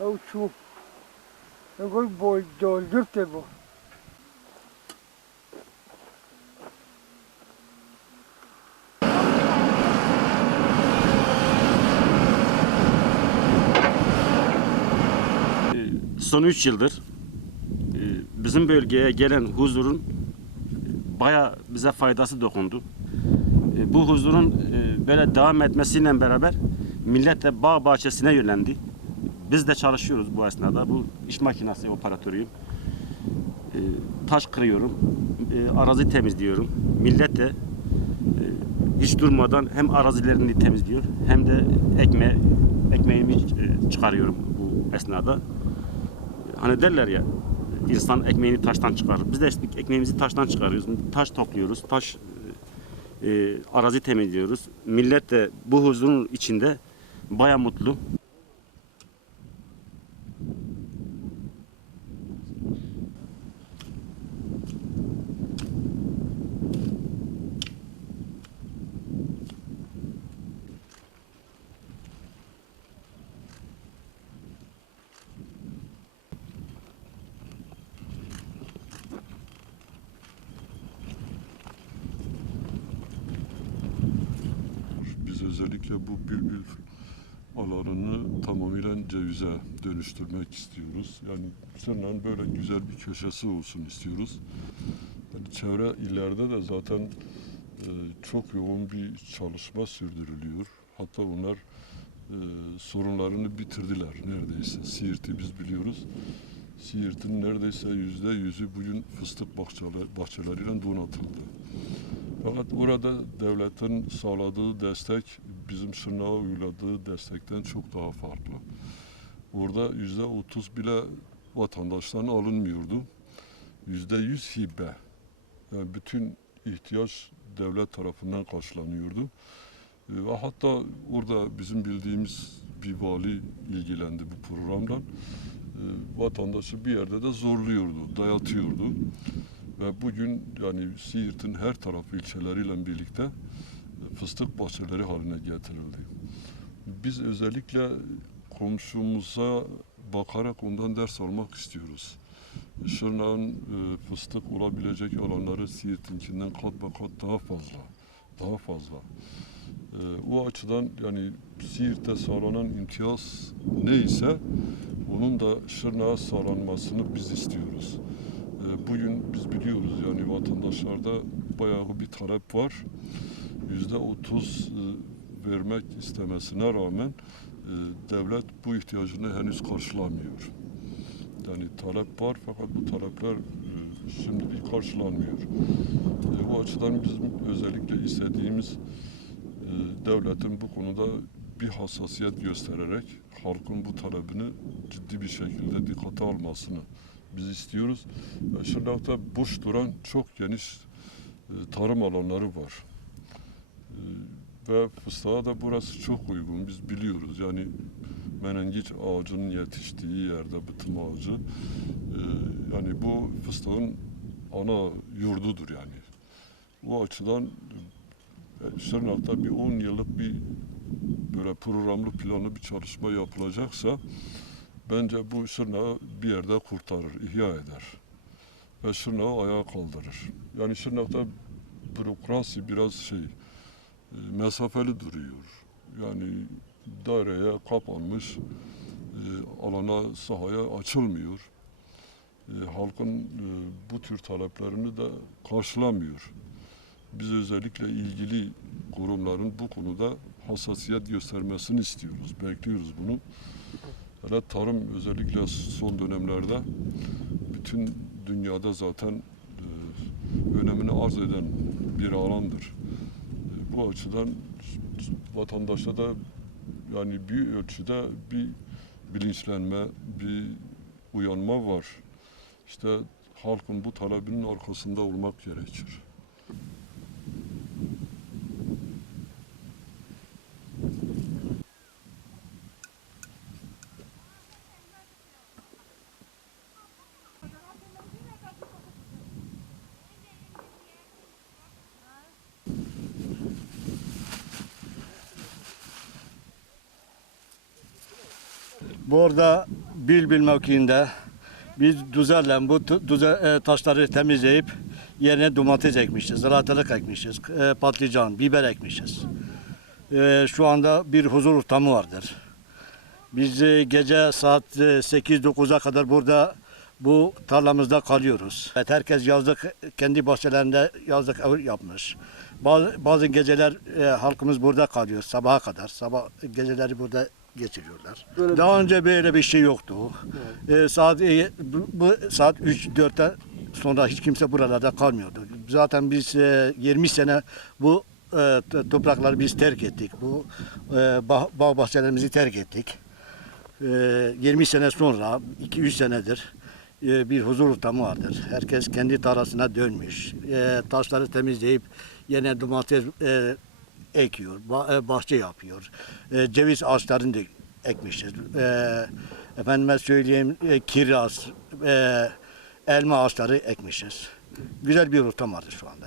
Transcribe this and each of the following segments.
او شو يقول بول doldurt bu. Son 3 yıldır bizim bölgeye gelen huzurun bayağı bize faydası dokundu. Bu huzurun böyle devam etmesiyle beraber millet de bağ bahçesine yönlendi. Biz de çalışıyoruz bu esnada. Bu iş makinesi operatörüyüm. Taş kırıyorum, arazi temizliyorum. Millet de hiç durmadan hem arazilerini temizliyor hem de ekmeğimi çıkarıyorum bu esnada. Hani derler ya, insan ekmeğini taştan çıkarır. Biz de ekmeğimizi taştan çıkarıyoruz. Taş topluyoruz, arazi temizliyoruz. Millet de bu huzurun içinde baya mutlu. Biz özellikle bu bülbül alanını tamamıyla cevize dönüştürmek istiyoruz. Yani Sırnak'ın böyle güzel bir köşesi olsun istiyoruz. Yani çevre illerde de zaten çok yoğun bir çalışma sürdürülüyor. Hatta onlar sorunlarını bitirdiler neredeyse. Siirt'i biz biliyoruz. Siirt'in neredeyse %100'ü bugün fıstık bahçeleriyle donatıldı. Fakat orada devletin sağladığı destek bizim Sırnak'a uyguladığı destekten çok daha farklı. Orada %30 bile vatandaştan alınmıyordu. %100 hibe. Yani bütün ihtiyaç devlet tarafından karşılanıyordu. Ve hatta orada bizim bildiğimiz bir vali ilgilendi bu programdan. Vatandaşı bir yerde de zorluyordu, dayatıyordu. Ve bugün yani Siirt'in her tarafı ilçeleriyle birlikte fıstık bahçeleri haline getirildi. Biz özellikle komşumuza bakarak ondan ders almak istiyoruz. Şırnak'ın fıstık olabilecek alanları Siirt'inkinden kat be kat daha fazla. O açıdan yani Siirt'te sağlanan imtiyaz neyse onun da Şırnak'a sağlanmasını biz istiyoruz. Bugün biz biliyoruz yani vatandaşlarda bayağı bir talep var. %30 vermek istemesine rağmen devlet bu ihtiyacını henüz karşılamıyor. Yani talep var fakat bu talepler şimdilik karşılanmıyor. Bu açıdan bizim özellikle istediğimiz devletin bu konuda bir hassasiyet göstererek halkın bu talebini ciddi bir şekilde dikkate almasını biz istiyoruz. Şırnak'ta boş duran çok geniş tarım alanları var. Ve fıstığa da burası çok uygun. Biz biliyoruz yani menengiç ağacının yetiştiği yerde bıtım ağacı yani bu fıstığın ana yurdudur yani. O açıdan Şırnak'ta bir 10 yıllık bir böyle programlı planlı bir çalışma yapılacaksa bence bu Şırnak'ı bir yerde kurtarır, ihya eder. Ve Şırnak'ı ayağa kaldırır. Yani Şırnak'ta bürokrasi biraz mesafeli duruyor. Yani daireye kapanmış, alana, sahaya açılmıyor. Halkın bu tür taleplerini de karşılamıyor. Biz özellikle ilgili kurumların bu konuda hassasiyet göstermesini istiyoruz, bekliyoruz bunu. Hele tarım özellikle son dönemlerde bütün dünyada zaten önemini arz eden bir alandır. Bu açıdan vatandaşta da yani bir ölçüde bir bilinçlenme, bir uyanma var. İşte halkın bu talebinin arkasında olmak gerekir. Burada Bülbül mevkiinde biz düzenle bu taşları temizleyip yerine domates ekmişiz, salatalık ekmişiz, patlıcan, biber ekmişiz. Şu anda bir huzur ortamı vardır. Biz gece saat 8-9'a kadar burada bu tarlamızda kalıyoruz. Evet, herkes yazlık, kendi bahçelerinde yazlık ev yapmış. Bazı geceler halkımız burada kalıyor sabaha kadar. Sabah geceleri burada geçiriyorlar. Daha önce böyle bir şey yoktu. Bu saat 3-4'te sonra hiç kimse buralarda kalmıyordu. Zaten biz 20 sene bu toprakları biz terk ettik. Bu bağ bahçelerimizi terk ettik. 20 sene sonra, 2-3 senedir bir huzur ortamı vardır. Herkes kendi tarlasına dönmüş. Taşları temizleyip yine domates ekiyor, bahçe yapıyor. Ceviz ağaçlarını da ekmişiz. Efendime söyleyeyim, kiraz, elma ağaçları ekmişiz. Güzel bir ortam vardır şu anda.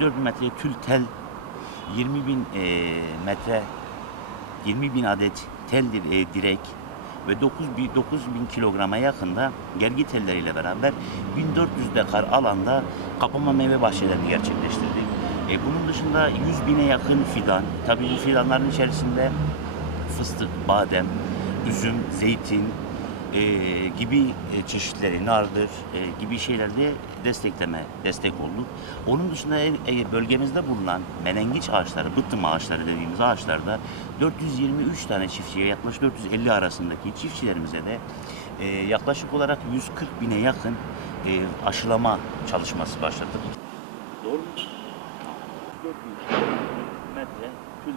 ...74 bin metre tül tel, 20 bin metre, 20 bin adet tel direk ve 9 bin kilograma yakında gergi telleriyle beraber 1400 dekar alanda kapama meyve bahçelerini gerçekleştirdik. Bunun dışında 100 bine yakın fidan, tabii bu fidanların içerisinde fıstık, badem, üzüm, zeytin gibi çeşitleri, nardır gibi şeylerde destek olduk. Onun dışında bölgemizde bulunan menengiç ağaçları, bıttım ağaçları dediğimiz ağaçlarda 423 tane çiftçiye, yaklaşık 450 arasındaki çiftçilerimize de yaklaşık olarak 140 bine yakın aşılama çalışması başlattık. Doğru mu? 400 metre tül